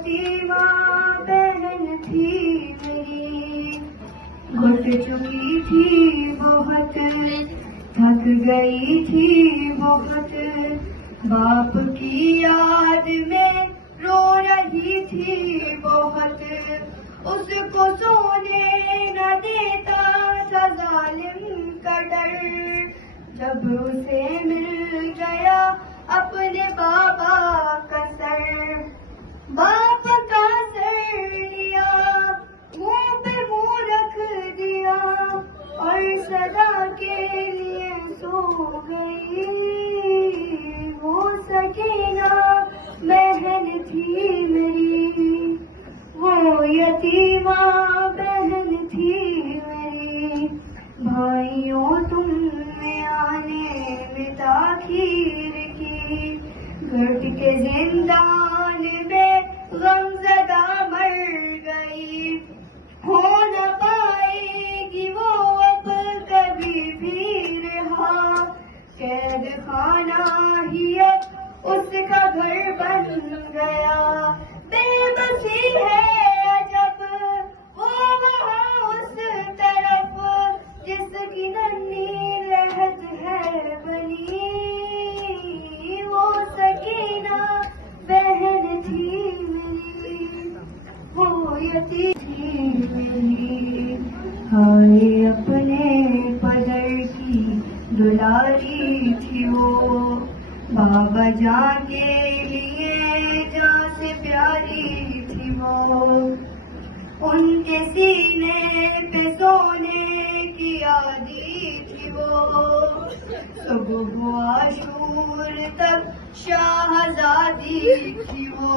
यतीमा बहन थी मेरी, घुट चुकी थी बहुत, थक गई थी बहुत, बाप की याद में रो रही थी बहुत। उसको सोने न देता था जालिम का डर, जब उसे मिल गया अपने बाबा का सर। बाप का सर लिया, मुंह पे मुंह रख दिया और सदा के लिए सो गई। वो सकीना बहन थी मेरी, वो यतीमा बहन थी मेरी। भाइयों तुमने आने में ताखीर की, घट के जिंदान में गमज़दा मर गई। हो न पाएगी वो अब कभी भी रहा, कैद खाना ही अब उसका घर बन गया। बेबसी है अजब वो वहाँ उस तरफ, जिसकी नन्ही रहत है बनी। वो सकीना बहन थी मेरी, वो यतीम थी मेरी। हाय अपने पदर की दुलारी थी वो, बाबा जान के लिए जान से प्यारी थी वो। उनके सीने पे सोने की आदि थी वो, सुबह आशूर तक शाहजादी थी वो।